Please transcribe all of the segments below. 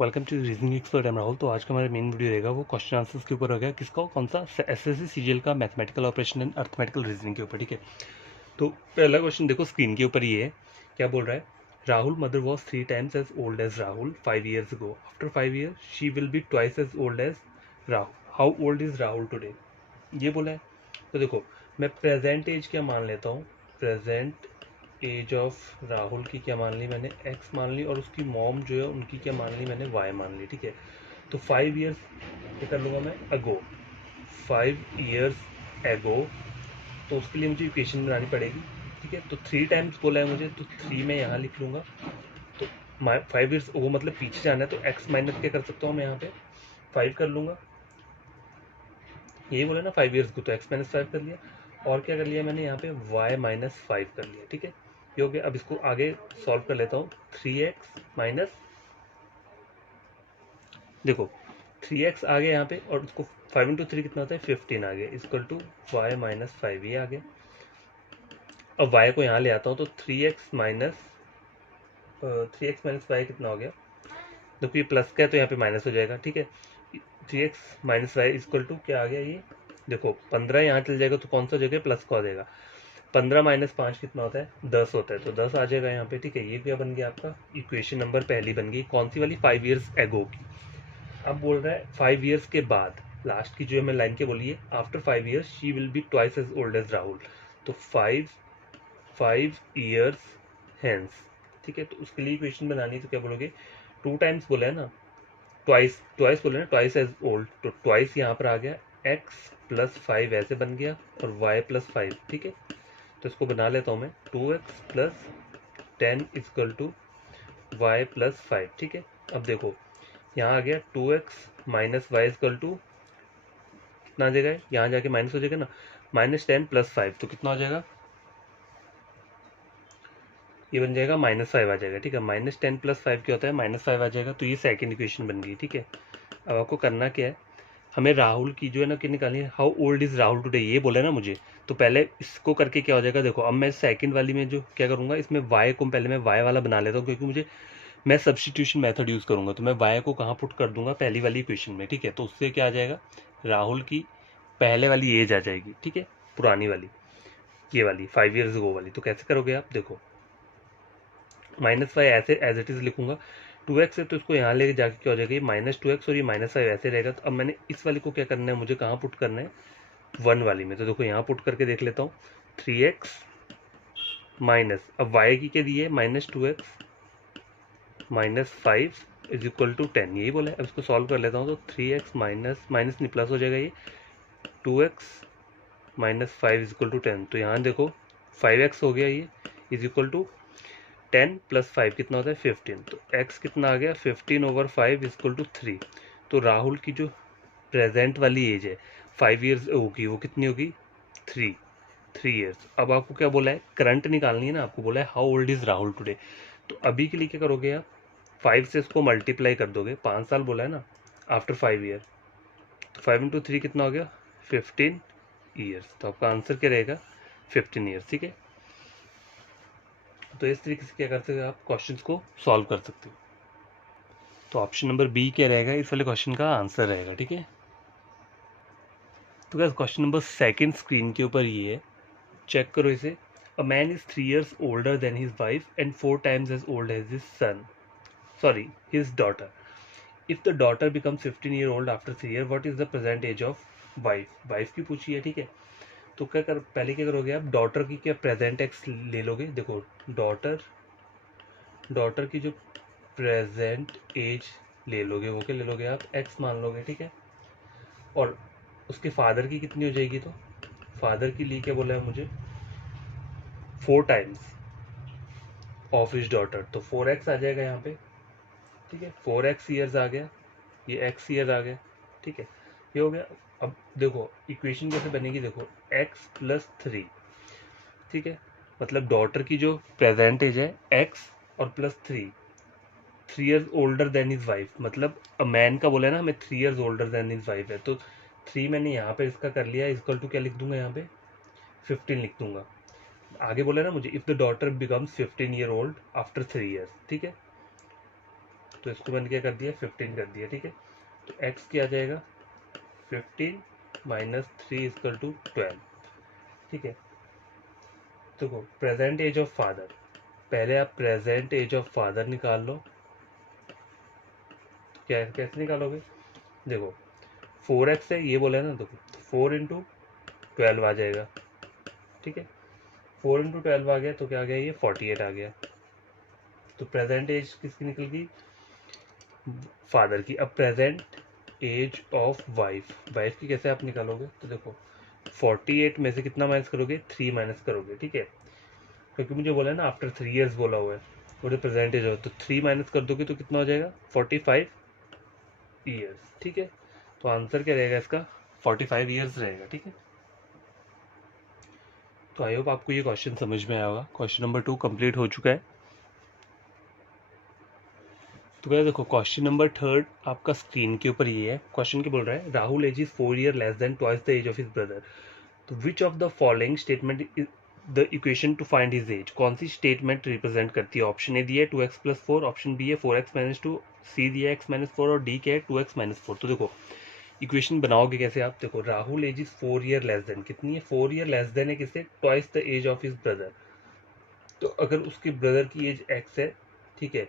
Welcome to reasoning expert M Rahul. तो आज का हमारा मेन वीडियो रहेगा वो क्वेश्चन आंसर्स के ऊपर हो गया। किसका? कौन सा? एसएससी सीजीएल का mathematical operation and arithmetical reasoning के ऊपर। ठीक है, तो पहला क्वेश्चन देखो स्क्रीन के ऊपर ये है। क्या बोल रहा है? Rahul mother was 3 times as old as Rahul 5 years ago. After 5 years she will be twice as old as Rahul. How old is Rahul today? ये बोला है। तो देखो मैं प्रेजेंट एज क्या मान लेता हूँ। प्रेजेंट एज ऑफ राहुल की क्या मान ली मैंने? एक्स मान ली, और उसकी मॉम जो है उनकी क्या मान ली मैंने? वाई मान ली। ठीक है, तो 5 years क्या कर लूँगा मैं? अगो, 5 years एगो। तो उसके लिए मुझे इक्वेशन बनानी पड़ेगी। ठीक है, तो 3 times बोला है मुझे, तो 3 मैं यहाँ लिख लूँगा। तो 5 years वो मतलब पीछे जाना है, तो एक्स माइनस क्या कर सकता हूँ मैं यहाँ पे? 5 कर लूँगा। यही बोला ना 5 years को, तो एक्स माइनस 5 कर लिया। और क्या कर लिया मैंने यहाँ पे? वाई माइनस 5 कर लिया। ठीक है, ये हो गया। अब इसको आगे सॉल्व कर लेता हूँ। 3x माइनस, देखो 3x आ गया यहाँ पे, और उसको 5 इंटू 3 कितना होता है? 15 आ गया, इक्वल टू वाई माइनस 5 ये आ गया। अब y को यहाँ ले आता हूँ, तो 3x माइनस 5 कितना हो गया? देखो ये प्लस का है तो यहाँ पे माइनस हो जाएगा। ठीक है, 3x माइनस 5 इक्वल टू क्या आ गया? ये देखो 15 यहाँ चल जाएगा तो कौन सा जगह प्लस को आ जाएगा? 15 माइनस 5 कितना होता है? 10 होता है, तो 10 आ जाएगा यहाँ पे। ठीक है, ये क्या बन गया आपका? इक्वेशन नंबर पहली बन गई। कौन सी वाली? 5 years एगो की। अब बोल रहा है 5 years के बाद, लास्ट की जो हमें लाइन के बोली है, after 5 years she will be twice as old as Rahul. तो 5 years हेंस। ठीक है, तो उसके लिए इक्वेशन बनानी है, तो क्या बोलोगे? 2 times बोला है ना, ट्वाइस ट्वाइस बोले ना, ट्वाइस एज ओल्ड, तो ट्वाइस यहाँ पर आ गया। एक्स प्लस 5 ऐसे बन गया, और वाई प्लस 5। ठीक है, तो इसको बना लेता हूँ मैं। 2x plus 10 equal to y plus 5। ठीक है, अब देखो यहाँ आ गया 2x minus Y is equal to कितना आ जाएगा? यहाँ जाके माइनस हो जाएगा ना, -10 प्लस 5, तो कितना हो जाएगा? ये बन जाएगा -5 आ जाएगा। ठीक है, -10 प्लस 5 क्या होता है? -5 आ जाएगा। तो ये सेकेंड इक्वेशन बन गई। ठीक है, अब आपको करना क्या है? हमें राहुल की जो है ना कि निकालनी है। How old is Rahul today ये बोला ना मुझे, तो पहले इसको करके क्या हो जाएगा? देखो अब मैं सेकंड वाली में जो क्या करूंगा, इसमें वाई को पहले मैं वाई वाला बना लेता हूँ, क्योंकि मुझे मैं सब्सटीट्यूशन मेथड यूज़ करूंगा। तो मैं वाई को कहाँ पुट कर दूंगा? पहली वाली इक्वेशन में। ठीक है, तो उससे क्या आ जाएगा? राहुल की पहले वाली एज आ जाएगी। ठीक है, पुरानी वाली, ये वाली 5 years गो वाली। तो कैसे करोगे आप? देखो -5 ऐसे एज इट इज़ लिखूंगा। 2x है तो इसको यहाँ लेके जाके क्या हो जाएगा? ये -2x और ये -5 ऐसे रहेगा। तो अब मैंने इस वाली को क्या करना है? मुझे कहाँ पुट करना है? 1 वाली में। तो देखो यहाँ पुट करके देख लेता हूँ। 3x माइनस, अब y की क्या दी है? -2x minus 5 is equal to 10, यही बोला है। अब इसको सॉल्व कर लेता हूँ, तो 3x माइनस माइनस नहीं प्लस हो जाएगा, ये 2x minus 5 is equal to 10। तो यहाँ देखो 5x हो गया, ये इज इक्वल टू 10 प्लस 5 कितना होता है? 15। तो x कितना आ गया? 15/5 इज इक्वल टू 3। तो राहुल की जो प्रेजेंट वाली एज है 5 years होगी, वो कितनी होगी? 3 years। अब आपको क्या बोला है? करंट निकालनी है ना, आपको बोला है how old is Rahul today. तो अभी के लिए क्या करोगे आप? 5 से इसको मल्टीप्लाई कर दोगे, 5 साल बोला है ना, आफ्टर 5 year। तो 5 इंटू 3 कितना हो गया? 15 years। तो आपका आंसर क्या रहेगा? 15 years। ठीक है, तो इस तरीके से क्या कर सकते हो आप? क्वेश्चन को सॉल्व कर सकते हो। तो ऑप्शन नंबर बी क्या रहेगा इस वाले क्वेश्चन का आंसर रहेगा। ठीक है, तो क्या क्वेश्चन नंबर सेकंड स्क्रीन के ऊपर ये है, चेक करो इसे। A man is 3 years older than his wife and 4 times as old as his son, sorry, his daughter. If the daughter becomes 15-year-old after 3 years, what is the present age of wife? Wife की पूछी है। ठीक है, तो क्या कर, पहले क्या करोगे आप? डॉटर की क्या प्रेजेंट एक्स ले लोगे। देखो डॉटर की जो प्रेजेंट एज ले लोगे, वो क्या ले लोगे आप? एक्स मान लोगे। ठीक है, और उसके फादर की कितनी हो जाएगी? तो फादर के लिए क्या बोला है मुझे? 4 times ऑफ हिज डॉटर, तो 4x आ जाएगा यहाँ पे। ठीक है, 4x ईयर्स आ गया, ये x ईयर आ गया। ठीक है, ये हो गया। अब देखो इक्वेशन कैसे बनेगी, देखो x प्लस 3। ठीक है, मतलब डॉटर की जो प्रेजेंट एज है x और plus 3 years older than his wife, मतलब मैन का बोला है ना हमें, 3 years older than his wife है, तो 3 मैंने यहाँ पे इसका कर लिया, इक्वल टू क्या लिख दूंगा यहाँ पे? 15 लिख दूंगा। आगे बोला ना मुझे, if the daughter becomes 15 year old after 3 years। ठीक है, तो इसको मैंने क्या कर दिया 15 कर दिया, ठीक है। तो x क्या आ जाएगा 15 माइनस 3 इक्वल टू 12, ठीक है। देखो प्रेजेंट एज ऑफ फादर, पहले आप प्रेजेंट एज ऑफ फादर निकाल लो। तो क्या कैसे निकालोगे, देखो 4x है ये बोला है ना, देखो 4 इंटू 12 आ जाएगा, ठीक है। 4 इंटू 12 आ गया तो क्या आ गया ये 48 आ गया। तो प्रेजेंट एज किसकी निकल गई, फादर की। अब present age of wife, wife की कैसे आप निकालोगे, तो देखो 48 में से कितना माइनस करोगे 3 माइनस करोगे, ठीक है। क्योंकि मुझे बोला है ना आफ्टर 3 ईयर्स बोला हुआ है, बोले प्रेजेंट एज हो, तो 3 माइनस कर दोगे तो कितना हो जाएगा 45 ईयर्स, ठीक है। तो आंसर क्या रहेगा इसका 45 ईयर्स रहेगा, ठीक है। तो आई होप आपको ये क्वेश्चन समझ में आया होगा। क्वेश्चन नंबर 2 कंप्लीट हो चुका है। तो क्या देखो क्वेश्चन नंबर 3 आपका स्क्रीन के ऊपर ये है। क्वेश्चन क्या बोल रहा है, Rahul age is 4 year less than twice the age of his brother. तो which of the following statement is the equation to find his age, कौन सी स्टेटमेंट रिप्रेजेंट करती है। ऑप्शन ए दिया है 2x+4, ऑप्शन बी है 4x-2, सी दिया है x-4 और डी क्या है 2x-4। तो देखो इक्वेशन बनाओगे कैसे आप, देखो Rahul age is 4 year less than, कितनी है 4 ईयर लेस देन है किससे, twice the age of his brother. तो अगर उसके ब्रदर की एज x है, ठीक है,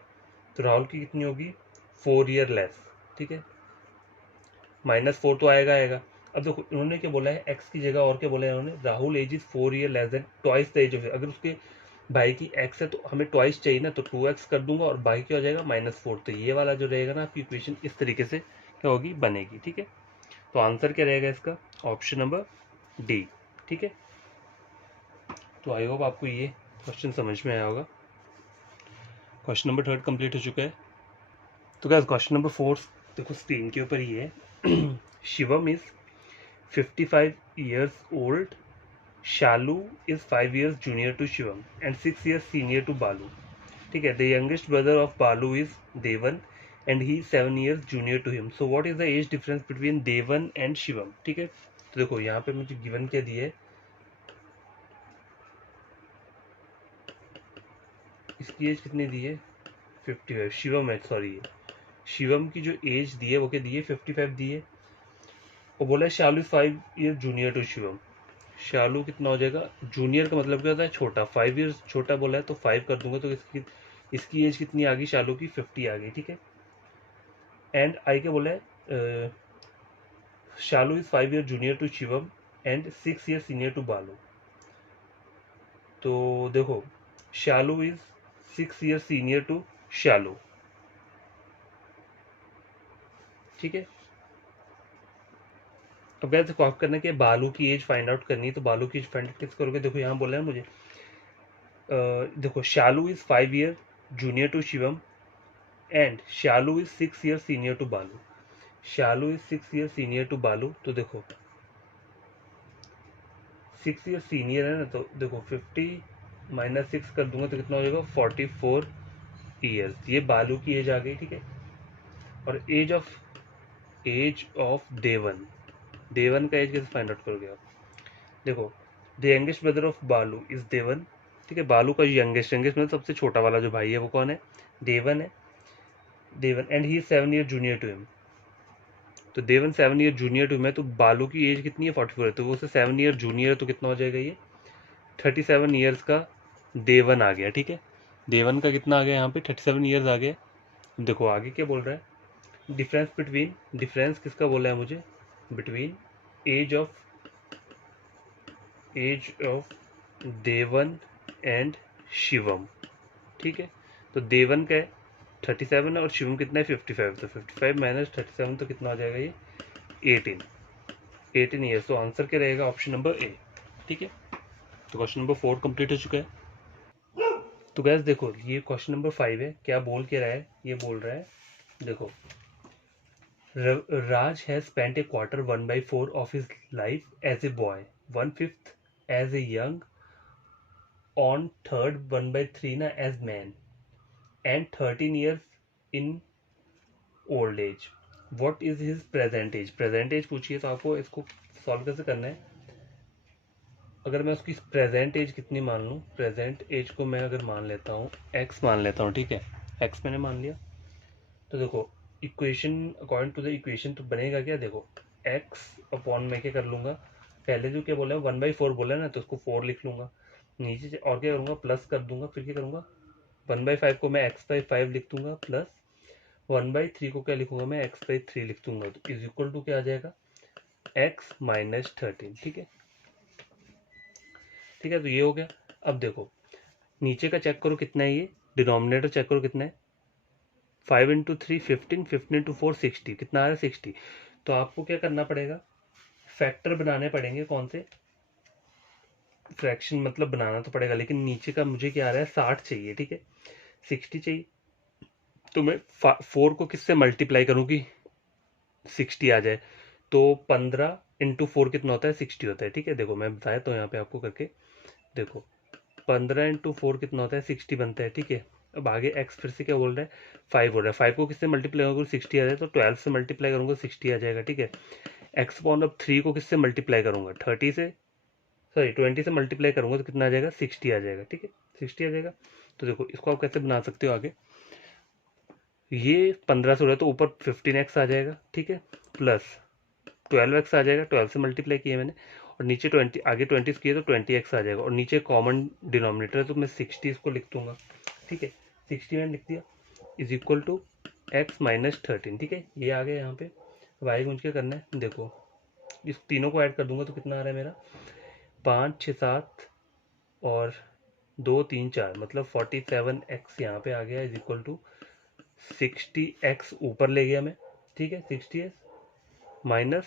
तो राहुल की कितनी होगी 4 ईयर लेस, ठीक है। -4 तो आएगा आएगा। अब देखो इन्होंने क्या बोला है x की जगह और क्या बोला है इन्होंने, Rahul age is 4 year less than twice the age of, अगर उसके भाई की x है तो हमें ट्वाइस चाहिए ना, तो 2x कर दूंगा और भाई क्या हो जाएगा -4। तो ये वाला जो रहेगा ना आपकी इक्वेशन इस तरीके से क्या होगी बनेगी, ठीक है। तो आंसर क्या रहेगा इसका ऑप्शन नंबर डी, ठीक है। तो आई होप आपको ये क्वेश्चन समझ में आया होगा। क्वेश्चन नंबर 3 कंप्लीट हो चुका है। तो गाइस क्वेश्चन नंबर 4 देखो स्क्रीन के ऊपर ही है। Shivam is 55 years old. Shalu is 5 years junior to Shivam and 6 years senior to Balu. ठीक है, the youngest brother of Balu is Devan and he is 7 years junior to him. So what is the age difference between Devan and Shivam? ठीक है, तो देखो यहाँ पे मुझे given क्या दिया है, इसकी एज कितनी दी है 55, शिवम है सॉरी, शिवम की जो एज दी है वो क्या दी है 55 दी है। और बोला है Shalu is 5 year junior to Shivam, Shalu कितना हो जाएगा, जूनियर का मतलब क्या होता है छोटा, 5 ईयर्स छोटा बोला है तो 5 कर दूंगा, तो इसकी एज कितनी आ गई शालू की 50 आ गई, ठीक है। एंड आई क्या बोला है, Shalu is 5 year junior to Shivam and 6 year senior to Balu. तो देखो Shalu is 6 year senior to Shalu, ठीक है। अब गैस देखो आप करना कि बालू की एज फाइंड आउट करनी है, तो बालू की एज फाइंड आउट किस करोगे, देखो यहाँ बोला है मुझे, देखो Shalu is 5 year junior to Shivam and Shalu is 6 year senior to Balu. Shalu is 6 year senior to Balu, तो देखो 6 ईयर सीनियर है ना, तो देखो 50 माइनस 6 कर दूंगा तो कितना हो जाएगा 44 ईयर्स, ये बालू की एज आ गई, ठीक है। और एज ऑफ देवन, देवन का एज कैसे फाइंड आउट करोगे आप, देखो द यंगेस्ट ब्रदर ऑफ बालू इज देवन, ठीक है। बालू का यंगेस्ट मतलब सबसे छोटा वाला जो भाई है वो कौन है, देवन है, Devan and he 7 year junior to him. तो Devan 7 year junior to him है, तो बालू की एज कितनी है 44 है, तो वो 7 ईयर जूनियर है, तो कितना हो जाएगा ये 37 ईयर्स का देवन आ गया, ठीक है। देवन का कितना आ गया यहाँ पे 37 ईयर्स आ गया। देखो आगे क्या बोल रहा है, डिफरेंस किसका बोला है मुझे, between age of Devan and Shivam, ठीक है। तो देवन का है 37 और शिवम कितना है 55, तो 55 माइनस 37 तो कितना आ जाएगा ये 18 ईयर्स। तो आंसर क्या रहेगा ऑप्शन नंबर ए, ठीक है। तो क्वेश्चन नंबर 4 कंप्लीट हो चुका है। तो गैस देखो ये क्वेश्चन नंबर 5 है, क्या बोल के रहा है, ये बोल रहा है देखो Raj has spent a quarter 1/4 of his life as a boy, 1/5 as a young, on third 1/3 na as man, and 13 years in old age. What is his present age? Present age पूछिए तो आपको इसको solve कैसे करना है, अगर मैं उसकी प्रेजेंट एज कितनी मान लूँ, प्रेजेंट एज को मैं अगर मान लेता हूँ x मान लेता हूँ, ठीक है, x मैंने मान लिया, तो देखो equation according to the equation तो बनेगा क्या, देखो एक्स अपॉन मैं क्या कर लूँगा, पहले जो क्या बोला है 1/4 बोला है ना, तो उसको 4 लिख लूँगा, नीचे और क्या करूँगा प्लस कर दूंगा, फिर क्या करूँगा 1/5 को मैं x/5 लिख दूंगा, प्लस 1/3 को क्या लिखूंगा मैं x/3 लिख दूंगा, तो इज इक्वल टू क्या आ जाएगा x - 13। ठीक है, ठीक है, तो ये हो गया। अब देखो नीचे का चेक करो कितना है, ये डिनोमिनेटर चेक करो कितना है, 5 × 3 15, 15 × 4 60, कितना आ रहा है 60। तो आपको क्या करना पड़ेगा, फैक्टर बनाने पड़ेंगे, कौन से फ्रैक्शन मतलब बनाना तो पड़ेगा, लेकिन नीचे का मुझे क्या आ रहा है 60 चाहिए, ठीक है 60 चाहिए, तो मैं 4 को किससे मल्टीप्लाई करूँ कि 60 आ जाए, तो 15 × 4 कितना होता है 60 होता है। ठीक है, देखो मैं बताया तो यहाँ पे आपको करके देखो 15 × 4 कितना होता है 60 बनता है। ठीक है, अब आगे x फिर से क्या बोल रहा है 5 हो रहा है, 5 को किससे मल्टीप्लाई करूँगा 60 आ जाए, तो 12 से मल्टीप्लाई करूँगा 60 आ जाएगा। ठीक है, x अपॉन अब 3 को किससे मल्टीप्लाई करूँगा 30 से, सॉरी 20 से मल्टीप्लाई करूँगा तो कितना आ जाएगा 60 आ जाएगा। ठीक है 60 आ जाएगा। तो देखो इसको आप कैसे बना सकते हो आगे, ये 15 से हो रहा है तो ऊपर 15x आ जाएगा, ठीक है, प्लस 12x आ जाएगा, 12 से मल्टीप्लाई किया मैंने, और नीचे 20 आगे 20 किए तो 20x आ जाएगा, और नीचे कॉमन डिनोमिनेटर है तो मैं 60 इसको लिख दूंगा। ठीक है 60 मैंने लिख दिया, इज इक्वल टू x - 13। ठीक है, ये आ गया यहाँ पे। वाई गुंज के करना है, देखो इस तीनों को ऐड कर दूंगा तो कितना आ रहा है मेरा 5 6 7 और 2 3 4, मतलब 47x यहाँ पे आ गया, इज इक्वल टू 60x ऊपर ले गया मैं। ठीक है 60x माइनस,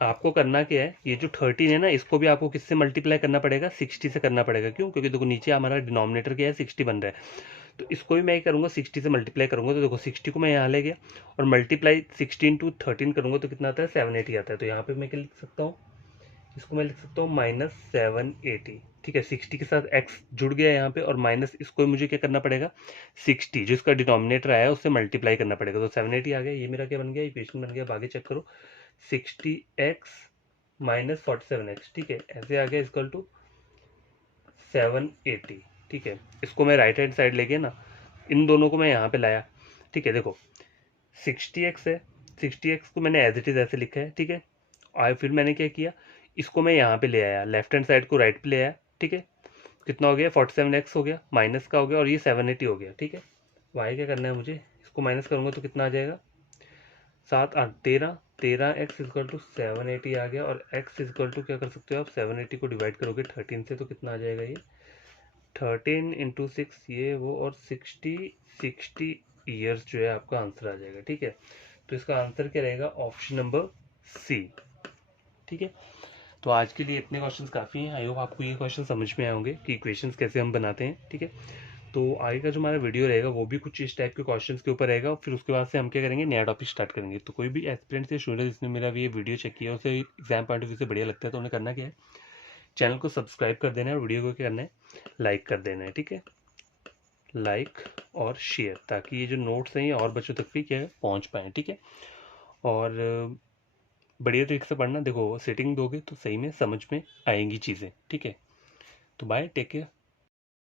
आपको करना क्या है, ये जो 13 है ना इसको भी आपको किससे मल्टीप्लाई करना पड़ेगा 60 से करना पड़ेगा। क्यों, क्योंकि देखो नीचे हमारा डिनोमिनेटर क्या है 60 बन रहा है, तो इसको भी मैं करूँगा 60 से मल्टीप्लाई करूँगा, तो देखो 60 को मैं यहाँ ले गया और मल्टीप्लाई 16 × 13 करूँगा तो कितना आता है 780 आता है। तो यहाँ पे मैं क्या लिख सकता हूँ, इसको मैं लिख सकता हूँ -780। ठीक है 60 के साथ x जुड़ गया यहाँ पे, और माइनस इसको मुझे क्या करना पड़ेगा 60 जो इसका डिनोमिनेटर आया उससे मल्टीप्लाई करना पड़ेगा, तो 780 आ गया। ये मेरा क्या बन गया, इक्वेशन बन गया। अब आगे चेक करो 60x - 47x। ठीक है, ऐसे आ गया इक्वल टू 780। ठीक है, इसको मैं राइट हैंड साइड लेके ना इन दोनों को मैं यहाँ पे लाया। ठीक है, देखो 60x है, 60x को मैंने एज इट इज ऐसे लिखा है। ठीक है, और फिर मैंने क्या किया, इसको मैं यहाँ पे ले आया, लेफ्ट हैंड साइड को राइट पे ले आया। ठीक है, कितना हो गया 47x हो गया, माइनस का हो गया, और ये 780 हो गया। ठीक है, वाई क्या करना है मुझे, इसको माइनस करूँगा तो कितना आ जाएगा 7 8 13, 13x इक्वल टू 780 आ गया, और x इक्वल टू क्या कर सकते हो आप 780 को डिवाइड करोगे 13 से तो कितना आ जाएगा, ये 13 × 6 ये वो, और 60 ईयर्स जो है आपका आंसर आ जाएगा। ठीक है, तो इसका आंसर क्या रहेगा ऑप्शन नंबर सी। ठीक है, तो आज के लिए इतने क्वेश्चंस काफ़ी हैं। आई होप आपको ये क्वेश्चन समझ में आए होंगे कि इक्वेशंस कैसे हम बनाते हैं। ठीक है, तो आगे का जो हमारा वीडियो रहेगा वो भी कुछ इस टाइप के क्वेश्चंस के ऊपर रहेगा, फिर उसके बाद से हम क्या करेंगे नया टॉपिक स्टार्ट करेंगे। तो कोई भी एस्पिरेंट या स्टूडेंट जिसने मेरा ये वीडियो चेक किया उसे एग्जाम पॉइंट ऑफ व्यू से बढ़िया लगता है तो उन्हें करना क्या है, चैनल को सब्सक्राइब कर देना है और वीडियो को क्या करना है लाइक कर देना है। ठीक है, लाइक और शेयर, ताकि ये जो नोट्स हैं ये और बच्चों तक भी क्या है पहुँच पाएँ। ठीक है, और बढ़िया तरीके से पढ़ना, देखो सेटिंग दोगे तो सही में समझ में आएंगी चीज़ें। ठीक है, तो बाय, टेक केयर।